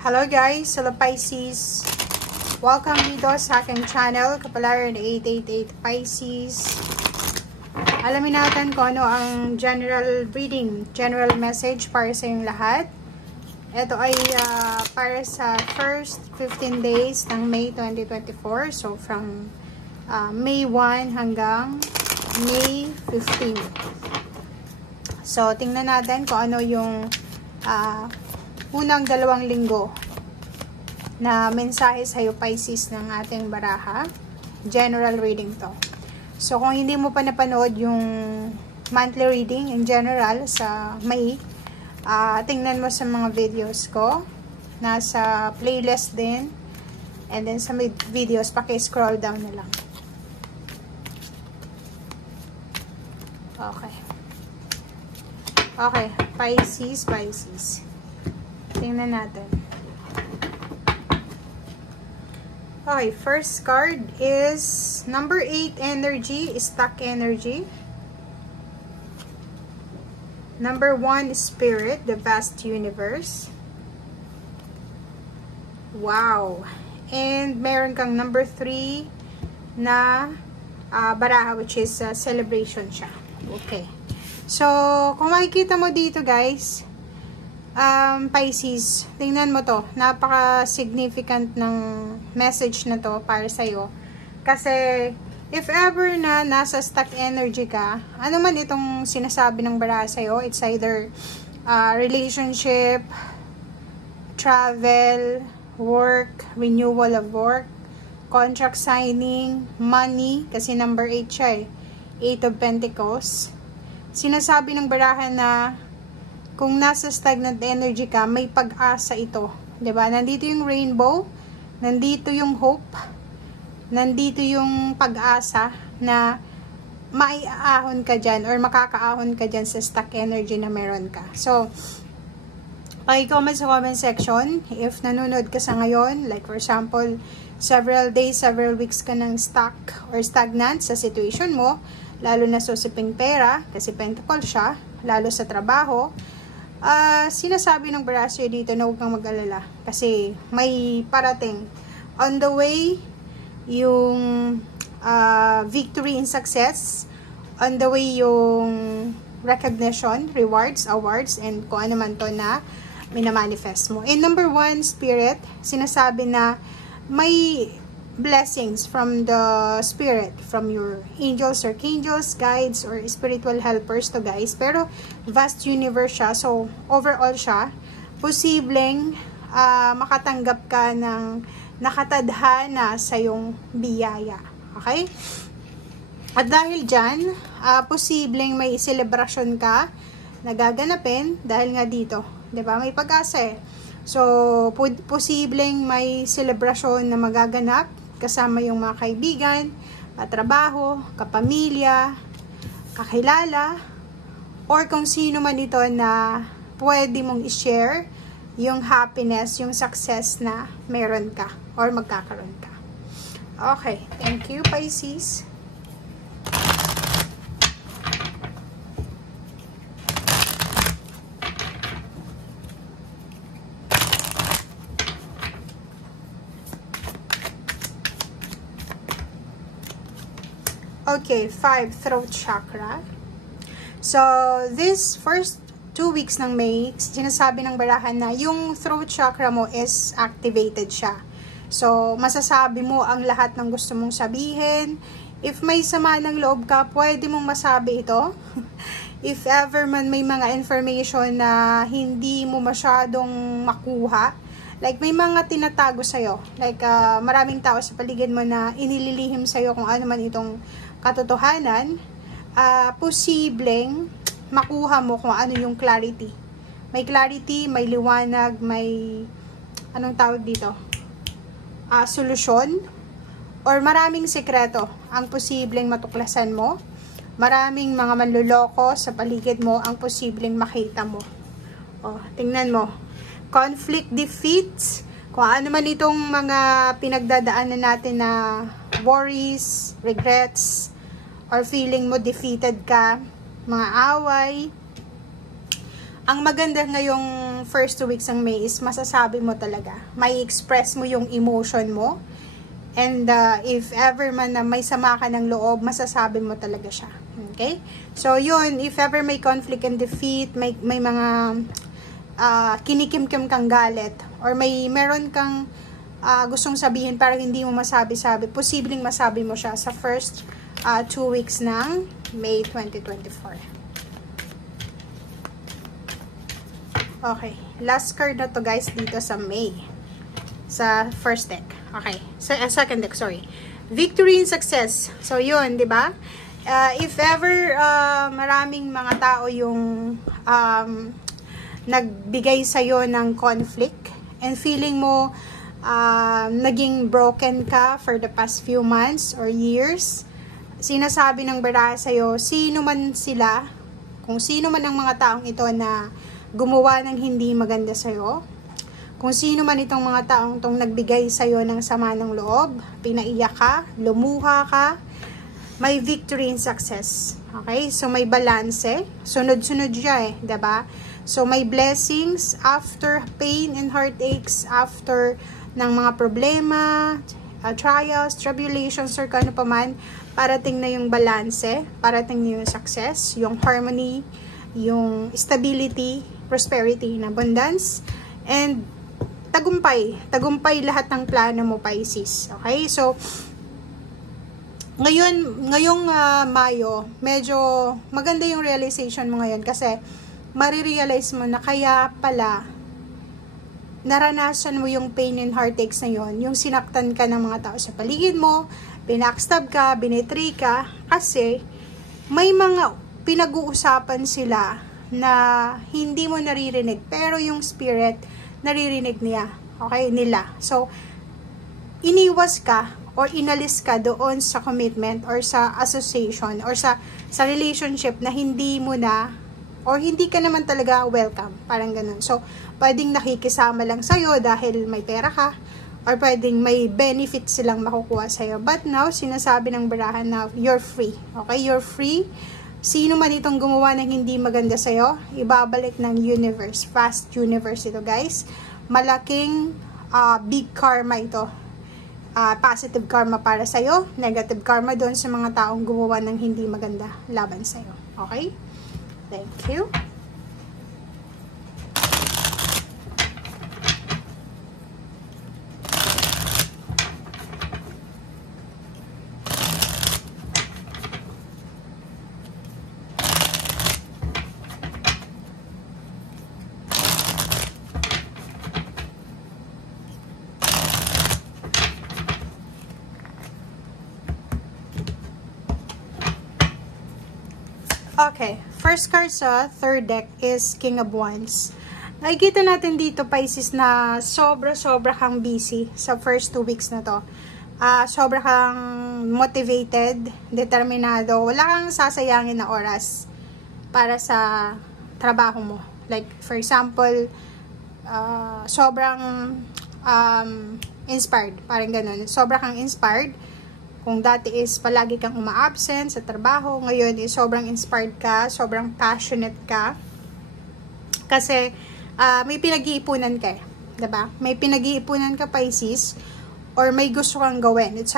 Hello guys, hello Pisces. Welcome dito sa aking channel, Kapalaran 888 Pisces. Alamin natin kung ano ang general reading, general message para sa inyong lahat. Ito ay para sa first 15 days ng May 2024. So from May 1 hanggang May 15. So tingnan natin kung ano yung unang 2 linggo na mensahe sa'yo Pisces ng ating baraha. General reading to. So kung hindi mo pa napanood yung monthly reading in general sa May, tingnan mo sa mga videos ko. Nasa playlist din. And then sa videos, paki-scroll down na lang. Okay. Okay, Pisces. Tingnan natin. Okay, first card is number 8 energy, stuck energy. Number 1 spirit, the vast universe. Wow. And meron kang number 3 na baraha, which is celebration siya. Okay. So, kung makikita mo dito guys, Pisces, tingnan mo to. Napaka-significant ng message na to para sa'yo. Kasi, if ever na nasa stuck energy ka, ano man itong sinasabi ng baraha sa'yo, it's either relationship, travel, work, renewal of work, contract signing, money, kasi number 8 siya eh. 8 of Pentacles. Sinasabi ng baraha na kung nasa stagnant energy ka, may pag-asa ito. 'Di ba? Nandito yung rainbow, nandito yung hope, nandito yung pag-asa na maiaahon ka dyan or makakaahon ka dyan sa stuck energy na meron ka. So, paki-comment sa comment section if nanonood ka sa ngayon, like for example, several days, several weeks ka nang stuck or stagnant sa situation mo, lalo na sa usaping pera, kasi pentacle siya, lalo sa trabaho. Sinasabi ng Barasyo dito na huwag kang mag-alala kasi may parating on the way yung victory and success, on the way yung recognition, rewards, awards, and kung ano man to na minamanifest mo. In number 1 spirit, sinasabi na may blessings from the spirit, from your angels, archangels, guides, or spiritual helpers to guys. Pero vast universe siya, so overall siya, posibleng makatanggap ka ng nakatadhana sa yung biyaya. Okay? At dahil dyan, posibleng may celebration ka na gaganapin dahil nga dito. 'Di ba? May pag-asa eh. So, posibleng may celebration na magaganap kasama yung mga kaibigan, katrabaho, kapamilya, kakilala, or kung sino man ito na pwede mong i-share yung happiness, yung success na meron ka or magkakaroon ka. Okay, thank you Pisces. Okay, 5, throat chakra. So, this first 2 weeks ng May, sinasabi ng barahan na yung throat chakra mo is activated siya. So, masasabi mo ang lahat ng gusto mong sabihin. If may sama ng loob ka, pwede mong masabi ito. If ever man may mga information na hindi mo masyadong makuha, like may mga tinatago sa'yo. Like, maraming tao sa paligid mo na inililihim sa'yo kung ano man itong katotohanan, posibleng makuha mo kung ano yung clarity. May clarity, may liwanag, may anong tawag dito? Solusyon, or maraming sekreto ang posibleng matuklasan mo. Maraming mga manluloko sa paligid mo ang posibleng makita mo. Oh, tingnan mo. Conflict defeats, kung ano man itong mga pinagdadaanan natin na worries, regrets, or feeling mo defeated ka, mga away, ang maganda ngayong first 2 weeks ng May is masasabi mo talaga. May express mo yung emotion mo. And if ever man na may sama ka ng loob, masasabi mo talaga siya. Okay? So, yun. If ever may conflict and defeat, may mga kinikimkim kang galit, or meron kang gustong sabihin pero hindi mo masabi-sabi, posibleng masabi mo siya sa first 2 weeks ng May 2024. Okay, last card na to guys dito sa May. Sa first deck. Okay, second deck, sorry. Victory and success. So, yun, di ba? If ever maraming mga tao yung nagbigay sa'yo ng conflict and feeling mo naging broken ka for the past few months or years, sinasabi ng baraha sa'yo, sino man sila, kung sino man ang mga taong ito na gumawa ng hindi maganda sa'yo, kung sino man itong mga taong itong nagbigay sa'yo ng sama ng loob, pinaiyak ka, lumuha ka, may victory and success. Okay? So, may balanse. Sunod-sunod siya diba? So, may blessings after pain and heartaches, after ng mga problema, trials, tribulations, or kano pa man, parating na yung balanse, parating na yung success, yung harmony, yung stability, prosperity, and abundance, and tagumpay lahat ng plano mo, Pisces. Okay? So, ngayong Mayo, medyo maganda yung realization mo ngayon kasi marirealize mo na kaya pala naranasan mo yung pain and heartaches na yon, yung sinaktan ka ng mga tao sa paligid mo, pinakstab ka, binetray ka, kasi may mga pinag-uusapan sila na hindi mo naririnig, pero yung spirit naririnig niya, okay, nila. So, iniwas ka or inalis ka doon sa commitment or sa association or sa relationship na hindi mo na or hindi ka naman talaga welcome, parang ganun. So, pwedeng nakikisama lang sa'yo dahil may pera ka, or pwedeng may benefit silang makukuha sa'yo. But now, sinasabi ng barahan na you're free. Okay? You're free. Sino man itong gumawa ng hindi maganda sa'yo, ibabalik ng universe. Fast universe ito, guys. Malaking big karma ito. Positive karma para sa'yo. Negative karma doon sa mga taong gumawa ng hindi maganda laban sa'yo. Okay? Thank you. Okay, first card sa third deck is King of Wands. Nakikita natin dito, Pisces, na sobra-sobra kang busy sa first 2 weeks na to. Sobra kang motivated, determinado, wala kang sasayangin na oras para sa trabaho mo. Like, for example, sobrang inspired, parang ganun. Sobra kang inspired. Kung dati is palagi kang uma-absent sa trabaho, ngayon is sobrang inspired ka, sobrang passionate ka. Kasi may pinag-iipunan ka, diba? May pinag-iipunan ka, Pisces, or may gusto kang gawin. It's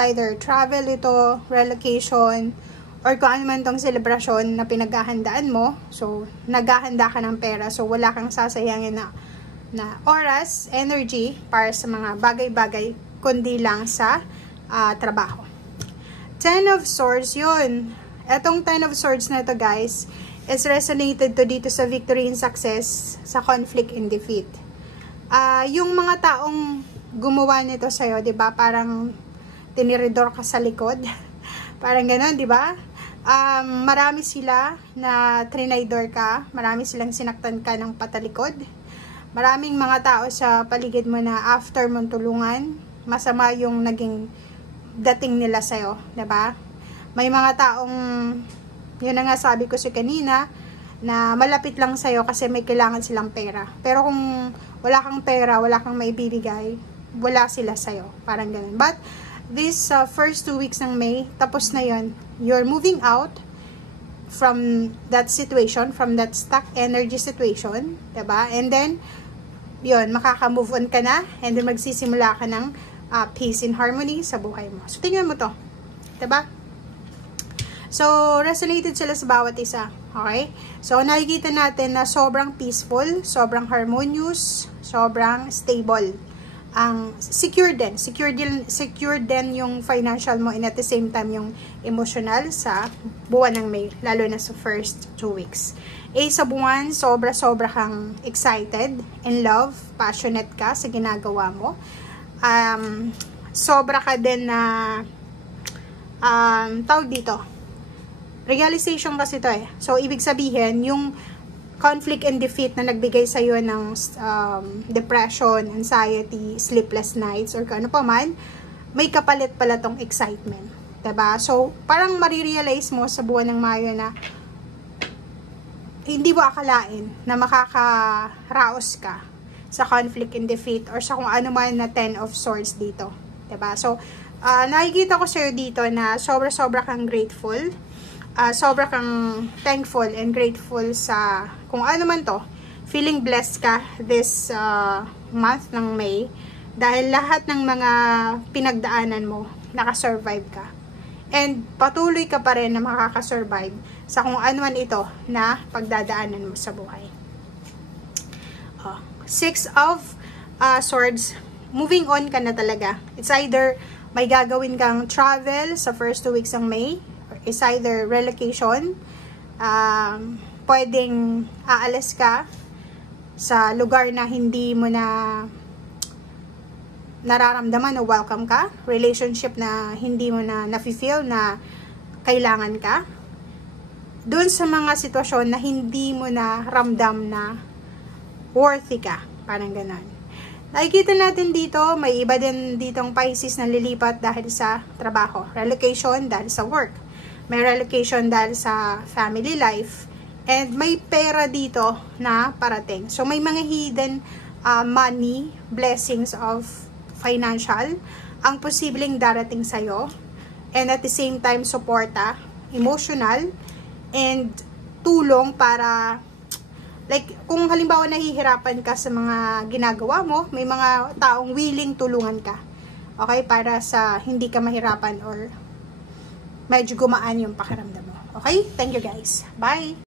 either travel ito, relocation, or kung ano man tong selebrasyon na pinaghahandaan mo. So, naghahanda ka ng pera, so wala kang sasayangin na oras, energy para sa mga bagay-bagay, kundi lang sa trabaho. Ten of Swords, yun. Etong Ten of Swords na to, guys, is resonated to dito sa victory and success, sa conflict and defeat. Yung mga taong gumawa nito sa'yo, diba, parang tiniridor ka sa likod. Parang gano'n, diba? Marami sila na trinaydor ka, marami silang sinaktan ka ng patalikod. Maraming mga tao sa paligid mo na after mong tulungan, masama yung naging dating nila sa'yo, diba? May mga taong, yun na nga sabi ko si kanina, na malapit lang sa'yo kasi may kailangan silang pera. Pero kung wala kang pera, wala kang maibibigay, wala sila sa'yo. Parang ganun. But, this first 2 weeks ng May, tapos na yun. You're moving out, from that situation, from that stuck energy situation, diba? And then, yun, makaka-move on ka na, and then magsisimula ka ng peace and harmony sa buhay mo. So, tingnan mo to, diba? So, resonated sila sa bawat isa, okay? So, nakikita natin na sobrang peaceful, sobrang harmonious, sobrang stable. Ang secure din yung financial mo, and at the same time yung emotional sa buwan ng May, lalo na sa first 2 weeks. Sa buwan, sobra kang excited, in love, passionate ka sa ginagawa mo. Sobra ka din na tawag dito, realization kasi to So, ibig sabihin, yung conflict and defeat na nagbigay sa'yo ng depression, anxiety, sleepless nights, or ano pa man, may kapalit pala tong excitement. Diba? So, parang marirealize mo sa buwan ng Mayo na hindi mo akalain na makakaraos ka sa conflict and defeat or sa kung ano man na 10 of Swords dito. Diba? So, nakikita ko sa'yo dito na sobra kang grateful. Sobra kang thankful and grateful sa kung ano man to. Feeling blessed ka this month ng May dahil lahat ng mga pinagdaanan mo, nakasurvive ka. And patuloy ka pa rin na makakasurvive sa kung ano man ito na pagdadaanan mo sa buhay. 6 of Swords, moving on ka na talaga. It's either may gagawin kang travel sa first 2 weeks ng May, is either relocation, pwedeng aalis ka sa lugar na hindi mo na nararamdaman o welcome ka, relationship na hindi mo na nafe-feel na kailangan ka, doon sa mga sitwasyon na hindi mo na ramdam na worthy ka, parang ganon. Nakikita natin dito, may iba din ditong Pisces na lilipat dahil sa trabaho, relocation dahil sa work, may relocation dahil sa family life, and may pera dito na parating. So, may mga hidden money, blessings of financial, ang posibleng darating sa'yo, and at the same time, suporta, emotional, and tulong para, like, kung halimbawa nahihirapan ka sa mga ginagawa mo, may mga taong willing tulungan ka, okay, para sa hindi ka mahirapan or medyo gumaan yung pakiramdam mo. Okay? Thank you guys. Bye!